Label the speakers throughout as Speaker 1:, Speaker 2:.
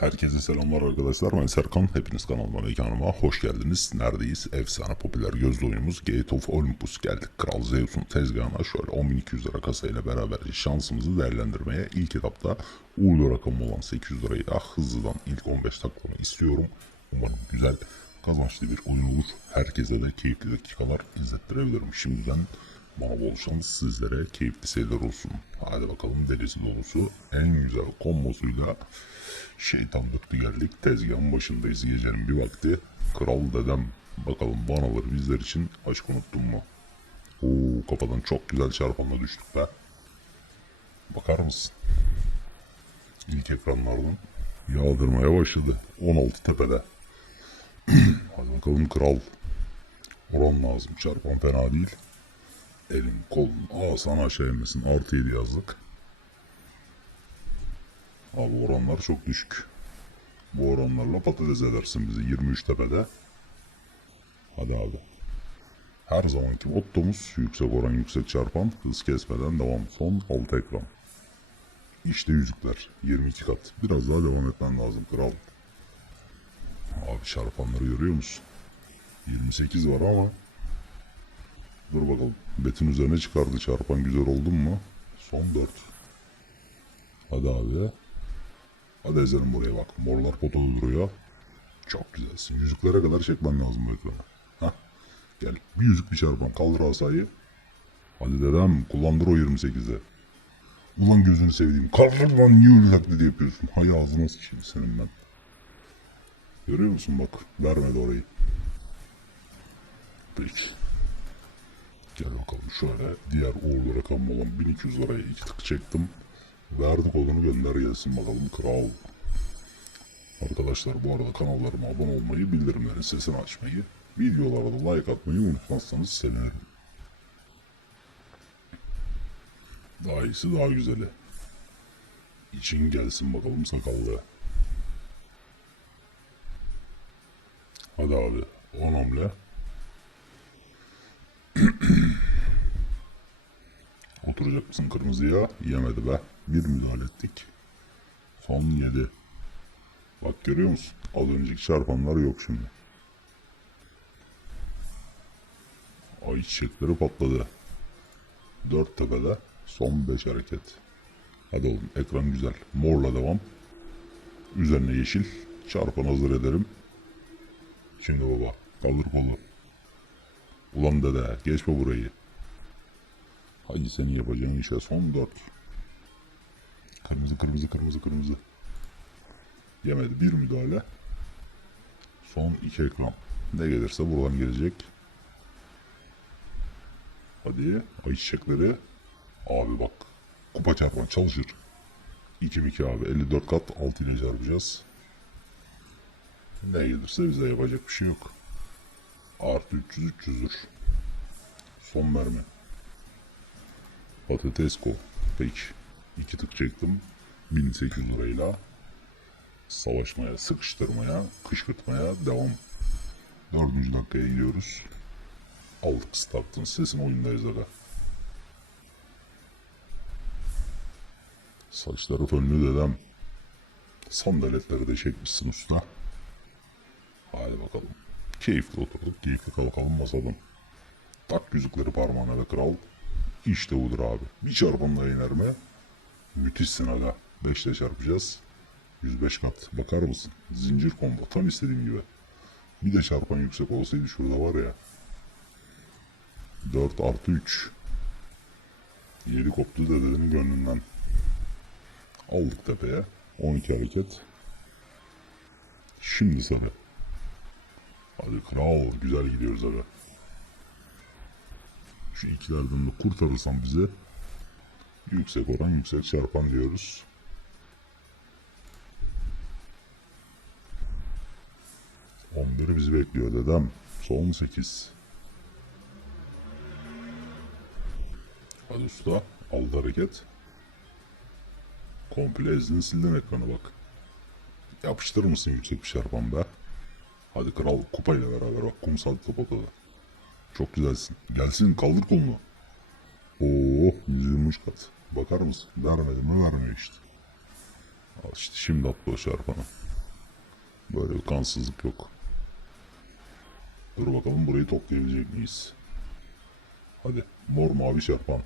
Speaker 1: Herkese selamlar arkadaşlar. Ben Serkan. Hepiniz kanalıma mekanıma hoş geldiniz. Neredeyiz? Efsane popüler gözlü oyunumuz Gate of Olympus geldik. Kral Zeus'un tezgahına şöyle 10.200 lira kasayla beraber şansımızı değerlendirmeye ilk etapta uğurlu rakam olan 800 lirayı da hızlıdan ilk 15 dakikamı istiyorum. Umarım güzel kazançlı bir oyun olur. Herkese de keyifli dakikalar izlettirebilirim. Şimdiden şans sizlere keyifli seyirler olsun. Hadi bakalım delisi dolusu en güzel kombosuyla şeytan döktü geldik. Tezgahın başındayız gecenin bir vakti. Kral dedem bakalım banaları bizler için aşk unuttun mu? Oo kafadan çok güzel çarpanla düştük be. Bakar mısın? İlk ekranlardan yağdırmaya başladı. 16 tepede. Hadi bakalım kral. Oran lazım. Çarpan fena değil. Elin kolun ağzından aşağı inmesin. Artı 7 yazdık. Abi oranlar çok düşük. Bu oranlarla patates edersin bizi 23 tepede. Hadi abi. Her zamanki mottomuz yüksek oran yüksek çarpan hız kesmeden devam. Son 6 ekran. İşte yüzükler 22 kat. Biraz daha devam etmen lazım kral. Abi çarpanları görüyor musun? 28 var ama Dur bakalım. Betin üzerine çıkardı. Çarpan güzel oldu mu? Son 4. Hadi abi. Hadi ezelim buraya bak. Morlar potada duruyor. Çok güzelsin. Yüzüklere kadar çekmen lazım bu ekrana. Hah. Gel. Bir yüzük bir çarpan. Kaldır asayı. Hadi dedem. Kullandır o 28'de. Ulan gözünü sevdiğim. Kaldır lan niye öyle taklidi yapıyorsun? Hay ağzına sıçayım senin ben. Görüyor musun bak. Vermedi orayı. Peki. Gel bakalım şöyle diğer uğurlu rakam olan 1200 liraya iki tık çektim. Verdik olduğunu gönder gelsin bakalım kral. Arkadaşlar bu arada kanallarıma abone olmayı, bildirimlerin sesini açmayı, videolara da like atmayı unutmazsanız sevinirim. Daha iyisi daha güzeli. İçin gelsin bakalım sakallı. Hadi abi 10 hamle. Oturacak mısın kırmızıya? Yemedi be. Bir müdahale ettik. Son yedi. Bak görüyor musun? Az önceki çarpanlar yok şimdi. Ay çiçekleri patladı. Dört tepede son beş hareket. Hadi oğlum ekran güzel. Morla devam. Üzerine yeşil. Çarpan hazır ederim. Şimdi baba kaldır kolu. Ulan dede geçme burayı. Hadi senin yapacağın işe son dört. Kırmızı kırmızı kırmızı kırmızı. Yemedi bir müdahale. Son iki ekran. Ne gelirse buradan gelecek. Hadi ay çiçekleri. Abi bak kupa çarpan çalışır. 2 2 abi 54 kat 6 ile çarpacağız. Ne gelirse bize yapacak bir şey yok. Artı 300 300'dür. Son mermi. Patatesko. Peki. iki tık çektim. 1800 lirayla savaşmaya, sıkıştırmaya, kışkırtmaya devam. Dördüncü dakikaya gidiyoruz. Aldık startın sesini oyundayız aga. Saçları fönlü dedem. Sandaletleri de çekmişsin usta. Hadi bakalım. Keyifli oturduk, keyifli kalkalım masadan. Tak yüzükleri parmağına ve kral. İşte budur abi. Bir çarpanla iner mi? Müthişsin aga. Beşle çarpacağız. 105 kat. Bakar mısın? Zincir combo. Tam istediğim gibi. Bir de çarpan yüksek olsaydı şurada var ya. 4 artı 3. 7 koptu dedenin gönlünden. Aldık tepeye. 12 hareket. Şimdi sana. Hadi kral. Güzel gidiyoruz aga. Şu ikilerden de kurtarırsan bize yüksek oran yüksek çarpan diyoruz. On biri bizi bekliyor dedem. Son sekiz. Hadi usta. Aldı hareket. Komple ezdin sildin ekranı bak. Yapıştırır mısın yüksek bir çarpan be? Hadi kral kupayla beraber bak kumsal kapatada. Çok güzelsin. Gelsin kaldır kolunu. Oo 123 kat. Bakar mısın? Vermedi mi vermiyor işte. Al işte şimdi attı o çarpanı. Böyle bir kansızlık yok. Dur bakalım burayı toplayabilecek miyiz? Hadi mor mavi çarpan.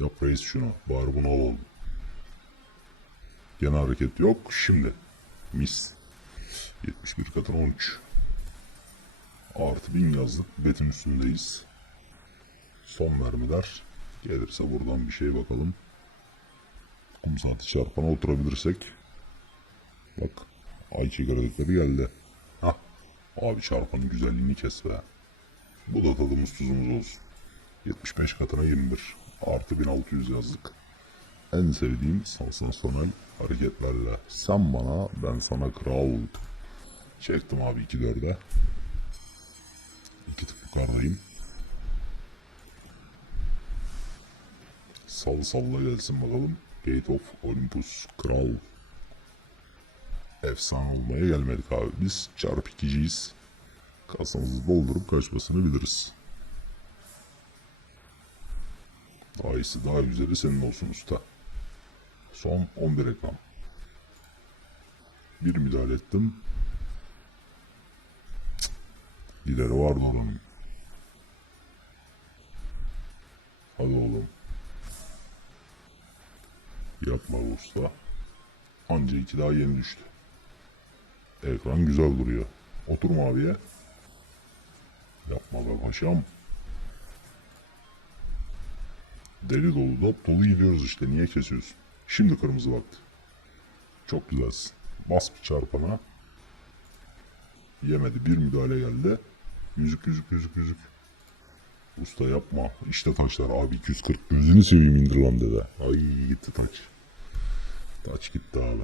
Speaker 1: Yap reis şunu. Bari bunu alalım. Gene hareket yok. Şimdi. Mis. 71 katına 13. Artı 1000 yazdık. Betin üstündeyiz. Son mermiler. Gelirse buradan bir şey bakalım. Kum saati çarpana oturabilirsek. Bak. Ayçi grafikleri geldi. Hah. Abi çarpanın güzelliğini kes be. Bu da tadımız tuzumuz olsun. 75 katına 21. Artı 1600 yazdık. En sevdiğim sansasyonel hareketlerle. Sen bana ben sana kral. Çektim abi 2-4'e. Yukarıdayım. Sal salla gelsin bakalım. Gate of Olympus Kral. Efsane olmaya gelmedik abi. Biz çarpı ikiciyiz. Kasamızı doldurup kaçmasını biliriz. Daha iyisi daha güzeli senin olsun usta. Son 11 ekran. Bir müdahale ettim. Gideri vardı oranın. Hadi oğlum. Yapma usta. Anca iki daha yeni düştü. Ekran güzel duruyor. Oturma abiye. Yapma be paşam. Deli dolu dop dolu gidiyoruz işte. Niye kesiyorsun? Şimdi kırmızı vakti. Çok güzelsin. Bas bir çarpana. Yemedi. Bir müdahale geldi. Yüzük yüzük yüzük yüzük. Usta yapma. İşte taşlar abi 240. Gözünü seveyim indir lan dede. Ay gitti taç. Taç gitti abi.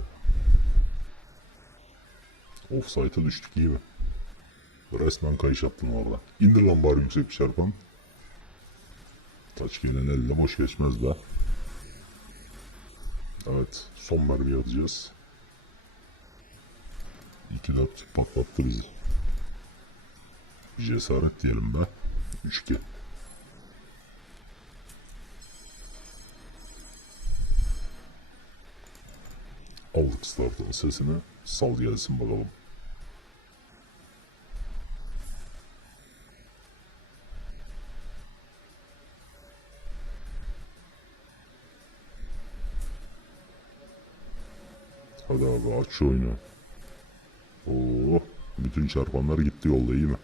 Speaker 1: Offside'a düştük iyi mi? Resmen kayış attın orada. İndir lan bari yüksek bir çarpan. Taç gelen elle boş geçmez be. Evet son mermi atacağız. 2-4 patlattı bizi. Cesaret diyelim be. 3-2. Aldık startın sesini. Sal gelsin bakalım. Hadi abi aç oyunu. Oo, bütün çarpanlar gitti yolda iyi mi?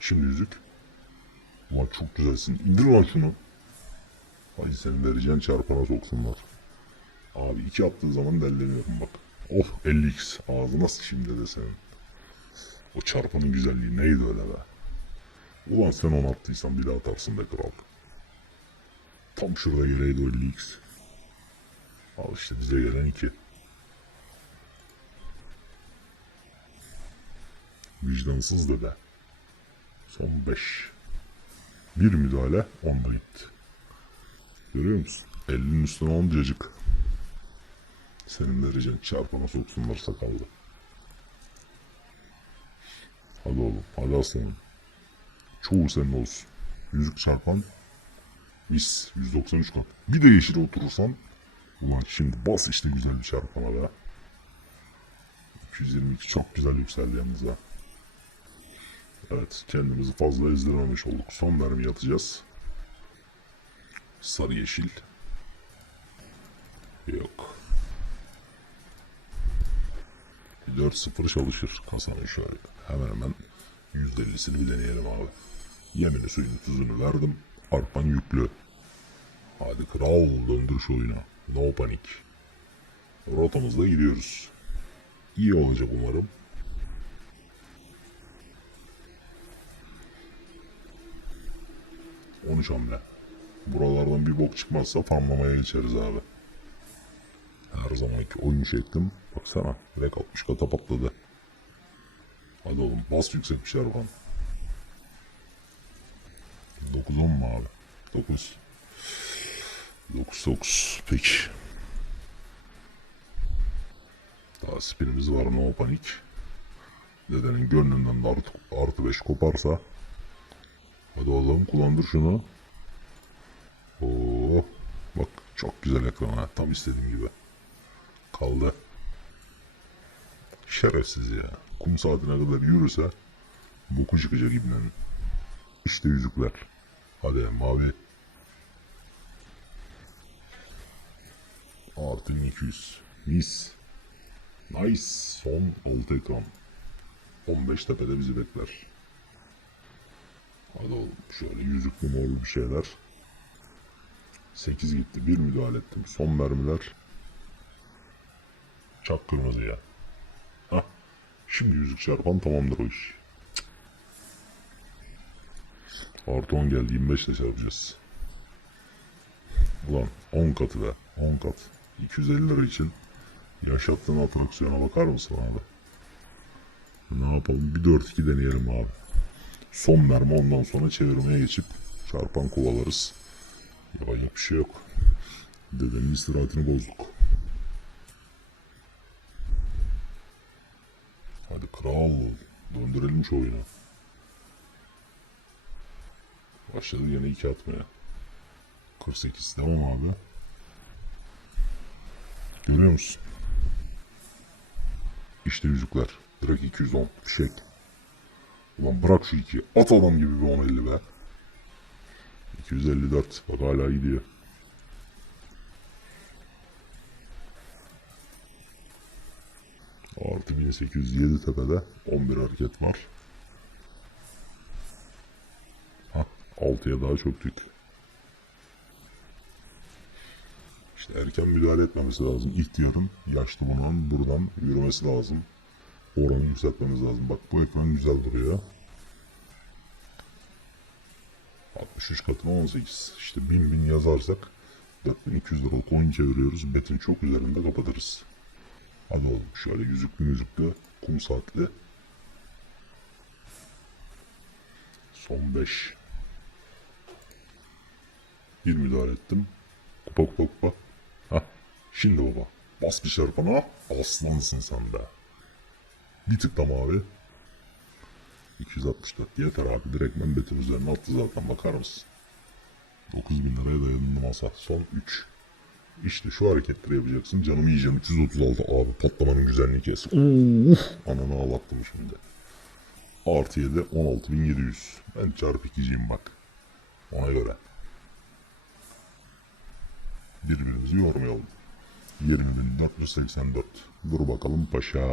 Speaker 1: Şimdi yüzük. Ulan çok güzelsin. İndir lan şunu. Ay senin vereceğin çarpana soksunlar. Abi iki attığın zaman delleniyorum bak. Of 50x. Ağzına sıçayım dede senin. O çarpanın güzelliği neydi öyle be? Ulan sen onu attıysan bir daha atarsın be kral. Tam şurada geleydi o 50x. Al işte bize gelen iki. Vicdansız dede. Son beş. Bir müdahale onda gitti. Görüyor musun? Elinin üstüne on cacık. Senin vereceğin çarpana soksunlar sakallı. Hadi oğlum hadi aslanım. Çoğu senin olsun. Yüzük çarpan mis 193 kat. Bir de yeşil oturursan ulan şimdi bas işte güzel bir çarpana be. 222 çok güzel yükseldi yalnız ha. Evet kendimizi fazla ezdirmemiş olduk. Son mermi atacağız. Sarı yeşil. Yok. Bir 4-0 çalışır kasanın şöyle. Hemen hemen %50'sini bir deneyelim abi. Yemini suyunu tuzunu verdim. Arpan yüklü. Hadi kral döndür şu oyuna. No panik. Rotamızda gidiyoruz. İyi olacak umarım. On hamle. Buralardan bir bok çıkmazsa farmlamaya geçeriz abi. Oyun şeklim. Baksana. Direkt 60 kata patladı. Hadi oğlum bas şeyler bakalım. 9 10 mu abi? 9. 9 9. Peki. Daha spinimiz var no panik. Dedenin gönlünden de artı, artı 5 koparsa. Hadi oğlum kullandır şunu. Oo, bak Çok güzel ekran ha. Tam istediğim gibi. Kaldı. Şerefsiz ya. Kum saatine kadar yürürse boku çıkacak ibnenin. İşte yüzükler. Hadi mavi. Artı 1200. Mis. Nice. Son 6 ekran. 15 tepede bizi bekler. Hadi oğlum şöyle yüzüklü morlu bir şeyler. 8 gitti. Bir müdahale ettim. Son mermiler. Çak kırmızıya. Hah. Şimdi yüzük çarpan tamamdır o iş. Artı 10 geldi. 25 ile çarpacağız. Ulan 10 katı be. 10 kat. 250 lira için yaşattığın atraksiyona bakar mısın abi? Ne yapalım? Bir 4-2 deneyelim abi. Son mermi ondan sonra çevirmeye geçip çarpan kovalarız. Yapacak bir şey yok. Dedenin istirahatini bozduk. Hadi kral. Döndürelim şu oyunu. Başladı yine iki atmaya. 48 devam abi. Görüyor musun? İşte yüzükler. Direkt 210. Fişek. Ulan bırak şu iki. At adam gibi bir 1050 be. 254. Bak hala gidiyor. Artı 1807 tepede 11 hareket var. Hah, 6'ya daha çöktük. İşte erken müdahale etmemesi lazım. İhtiyarın yaşlı bunun buradan yürümesi lazım. Oranı yükseltmemiz lazım. Bak bu ekran güzel duruyor. 63 katına 18. İşte 1000 bin yazarsak 4200 liralık coin çeviriyoruz. Betin çok üzerinde kapatırız. Oğlum şöyle yüzüklü yüzüklü kum saatli. Son 5. Bir müdahale ettim. Kupa kupa kupa. Hah. Şimdi baba. Bas bir şarpana. Aslansın sen de. Bir tık da mavi. 264 yeter abi. Direktmen betin üzerine attı zaten bakar mısın? 9000 liraya dayandı masa. Son 3. İşte şu hareketleri yapacaksın. Canımı yiyeceğim. 336 abi patlamanın güzelliğini kes. Uf. Ananı ağlattım şimdi. Artı 7 16700. Ben çarpı 2'ciyim bak. Ona göre. Birbirimizi yormayalım. 20.484. Dur bakalım paşa.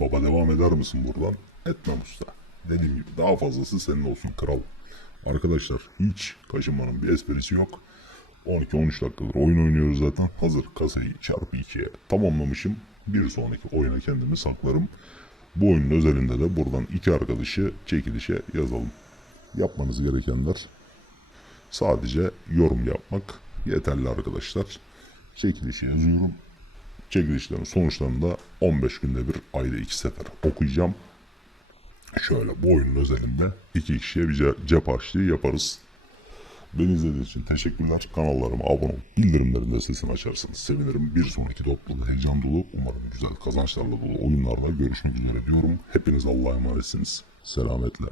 Speaker 1: Baba devam eder misin buradan? Etmem usta. Dediğim gibi daha fazlası senin olsun kral. Arkadaşlar hiç kaşınmanın bir esprisi yok. 12-13 dakikadır oyun oynuyoruz zaten. Hazır kasayı çarpı 2'ye tamamlamışım. Bir sonraki oyuna kendimi saklarım. Bu oyunun özelinde de buradan iki arkadaşı çekilişe yazalım. Yapmanız gerekenler sadece yorum yapmak yeterli arkadaşlar. Çekilişe yazıyorum. Çekilişlerin sonuçlarını da 15 günde bir ayda iki sefer okuyacağım. Şöyle bu oyunun özelinde iki kişiye bir ce- cep harçlığı yaparız. Beni izlediğiniz için teşekkürler. Kanallarıma abone olup bildirimlerin de sesini açarsanız sevinirim. Bir sonraki topluluğu heyecan dolu, umarım güzel kazançlarla dolu oyunlarla görüşmek üzere diyorum. Hepiniz Allah'a emanetsiniz. Selametle.